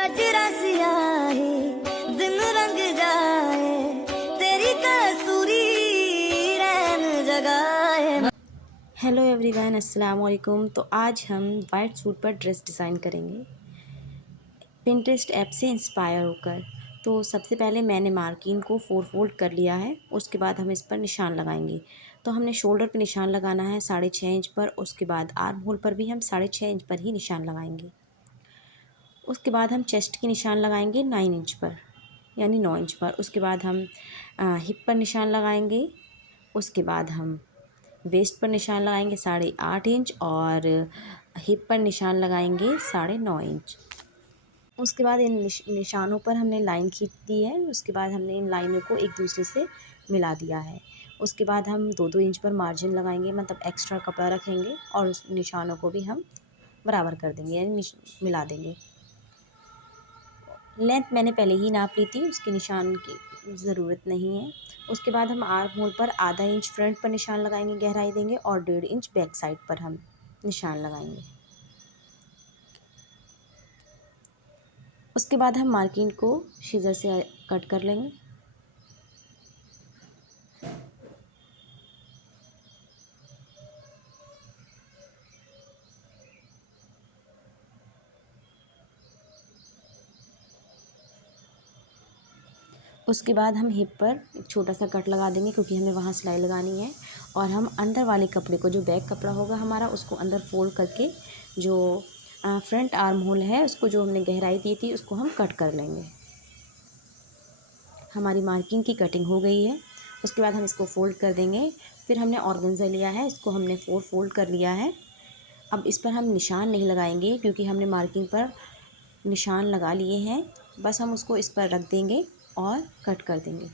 कजरा सियाही दिन रंग जाए तेरी कसूरी रैन जगाए। हेलो एवरीवन, अस्सलाम वालेकुम। तो आज हम वाइट सूट पर ड्रेस डिज़ाइन करेंगे पिंटरेस्ट ऐप से इंस्पायर होकर। तो सबसे पहले मैंने मार्किंग को 4 फोल्ड कर लिया है। उसके बाद हम इस पर निशान लगाएंगे। तो हमने शोल्डर पर निशान लगाना है 6.5 इंच पर। उसके बाद आर्म होल पर भी हम 6.5 इंच पर ही निशान लगाएंगे। उसके बाद हम चेस्ट की निशान लगाएंगे 9 इंच पर, यानी 9 इंच पर। उसके बाद हम हिप पर निशान लगाएंगे। उसके बाद हम वेस्ट पर निशान लगाएंगे 8.5 इंच और हिप पर निशान लगाएंगे 9.5 इंच। उसके बाद इन निशानों पर हमने लाइन खींच दी है। उसके बाद हमने इन लाइनों को एक दूसरे से मिला दिया है। उसके बाद हम 2-2 इंच पर मार्जिन लगाएंगे, मतलब एक्स्ट्रा कपड़ा रखेंगे और उस निशानों को भी हम बराबर कर देंगे, यानी मिला देंगे। लेंथ मैंने पहले ही नाप ली थी, उसके निशान की ज़रूरत नहीं है। उसके बाद हम आर्म होल पर आधा इंच फ्रंट पर निशान लगाएंगे, गहराई देंगे, और 1.5 इंच बैक साइड पर हम निशान लगाएंगे। उसके बाद हम मार्किंग को सीजर से कट कर लेंगे। उसके बाद हम हिप पर एक छोटा सा कट लगा देंगे, क्योंकि हमें वहाँ सिलाई लगानी है। और हम अंदर वाले कपड़े को, जो बैक कपड़ा होगा हमारा, उसको अंदर फोल्ड करके जो फ्रंट आर्म होल है उसको, जो हमने गहराई दी थी, उसको हम कट कर लेंगे। हमारी मार्किंग की कटिंग हो गई है। उसके बाद हम इसको फोल्ड कर देंगे। फिर हमने ऑर्गेन्जा लिया है, इसको हमने 4 फोल्ड कर लिया है। अब इस पर हम निशान नहीं लगाएंगे, क्योंकि हमने मार्किंग पर निशान लगा लिए हैं। बस हम उसको इस पर रख देंगे और कट कर देंगे।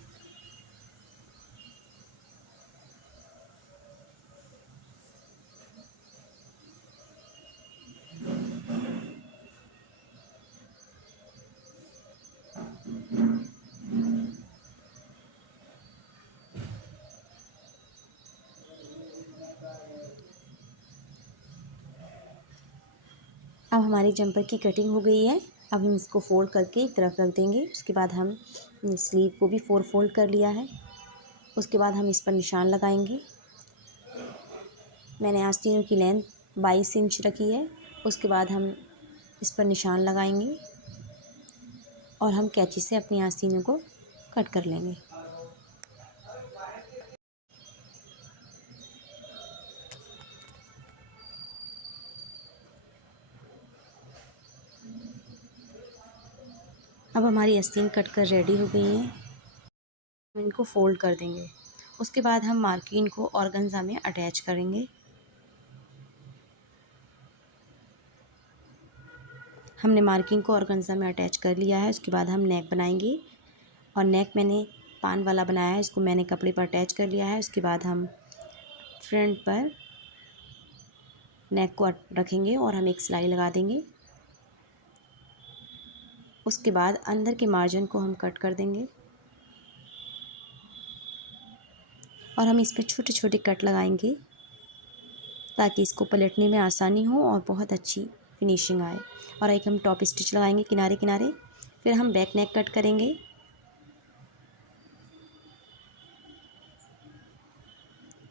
अब हमारी जंपर की कटिंग हो गई है। अब हम इसको फोल्ड करके एक तरफ रख देंगे। उसके बाद हम स्लीव को भी 4 फोल्ड कर लिया है। उसके बाद हम इस पर निशान लगाएंगे। मैंने आस्तीनों की लेंथ 22 इंच रखी है। उसके बाद हम इस पर निशान लगाएंगे और हम कैंची से अपनी आस्तीनों को कट कर लेंगे। अब हमारी आस्तीन कट कर रेडी हो गई है। हम इनको फोल्ड कर देंगे। उसके बाद हम मार्किंग को ऑर्गेन्जा में अटैच करेंगे। हमने मार्किंग को ऑर्गेन्जा में अटैच कर लिया है। उसके बाद हम नेक बनाएंगे, और नेक मैंने पान वाला बनाया है, इसको मैंने कपड़े पर अटैच कर लिया है। उसके बाद हम फ्रंट पर नेक को रखेंगे और हम एक सिलाई लगा देंगे। उसके बाद अंदर के मार्जिन को हम कट कर देंगे और हम इस पर छोटे छोटे कट लगाएंगे, ताकि इसको पलटने में आसानी हो और बहुत अच्छी फिनिशिंग आए। और एक हम टॉप स्टिच लगाएंगे किनारे किनारे। फिर हम बैक नेक कट करेंगे।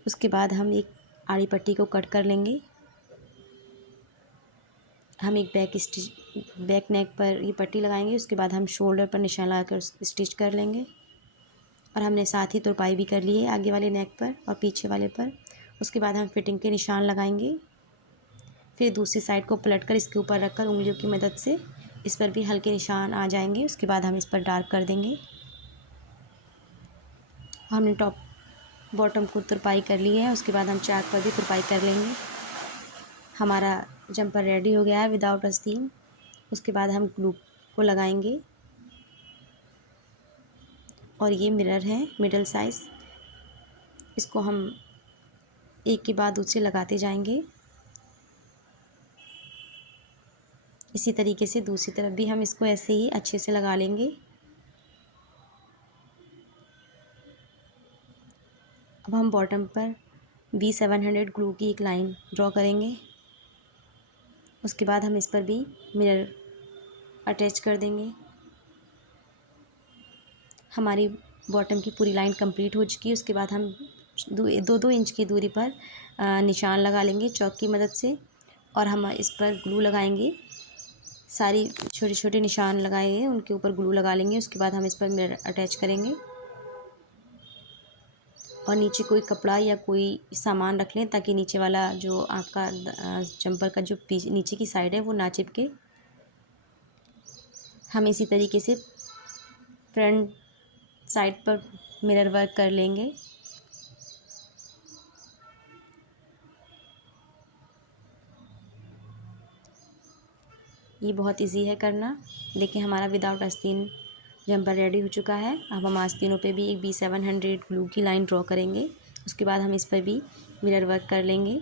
उसके बाद हम एक आड़ी पट्टी को कट कर लेंगे। हम एक बैक नेक पर ये पट्टी लगाएंगे। उसके बाद हम शोल्डर पर निशान लगाकर स्टिच कर लेंगे। और हमने साथ ही तुरपाई भी कर ली है आगे वाले नेक पर और पीछे वाले पर। उसके बाद हम फिटिंग के निशान लगाएंगे। फिर दूसरी साइड को पलटकर इसके ऊपर रखकर उंगलियों की मदद से इस पर भी हल्के निशान आ जाएंगे। उसके बाद हम इस पर डार्क कर देंगे। हमने टॉप बॉटम को तुरपाई कर ली है। उसके बाद हम चाक पर भी तुरपाई कर लेंगे। हमारा जंपर रेडी हो गया है विदाउट आस्तीन। उसके बाद हम ग्लू को लगाएंगे, और ये मिरर है मिडल साइज़, इसको हम एक के बाद दूसरे लगाते जाएंगे। इसी तरीके से दूसरी तरफ भी हम इसको ऐसे ही अच्छे से लगा लेंगे। अब हम बॉटम पर B700 ग्लू की एक लाइन ड्रॉ करेंगे। उसके बाद हम इस पर भी मिरर अटैच कर देंगे। हमारी बॉटम की पूरी लाइन कंप्लीट हो चुकी है। उसके बाद हम 2-2 इंच की दूरी पर निशान लगा लेंगे चॉक की मदद से, और हम इस पर ग्लू लगाएंगे। सारी छोटे छोटे निशान लगाए उनके ऊपर ग्लू लगा लेंगे। उसके बाद हम इस पर मिरर अटैच करेंगे और नीचे कोई कपड़ा या कोई सामान रख लें ताकि नीचे वाला जो आपका जंपर का जो नीचे की साइड है वो ना चिपके। हम इसी तरीके से फ्रंट साइड पर मिरर वर्क कर लेंगे। ये बहुत इजी है करना। देखिए हमारा विदाउट आस्तीन जंपर रेडी हो चुका है। अब हम आस्तीनों पे भी एक B700 ग्लू की लाइन ड्रॉ करेंगे। उसके बाद हम इस पर भी मिरर वर्क कर लेंगे।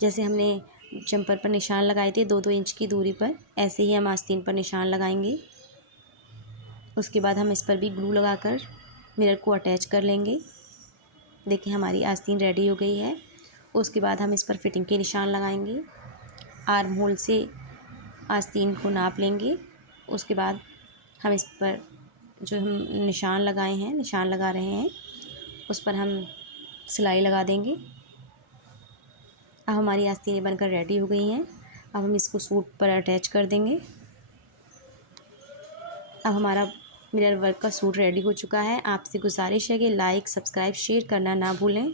जैसे हमने जंपर पर निशान लगाए थे 2-2 इंच की दूरी पर, ऐसे ही हम आस्तीन पर निशान लगाएंगे। उसके बाद हम इस पर भी ग्लू लगाकर मिरर को अटैच कर लेंगे। देखिए हमारी आस्तीन रेडी हो गई है। उसके बाद हम इस पर फिटिंग के निशान लगाएंगे। आर्म होल से आस्तीन को नाप लेंगे। उसके बाद हम इस पर जो हम निशान लगाए हैं, निशान लगा रहे हैं, उस पर हम सिलाई लगा देंगे। अब हमारी आस्तीनें बनकर रेडी हो गई हैं। अब हम इसको सूट पर अटैच कर देंगे। अब हमारा मिरर वर्क का सूट रेडी हो चुका है। आपसे गुजारिश है कि लाइक, सब्सक्राइब, शेयर करना ना भूलें।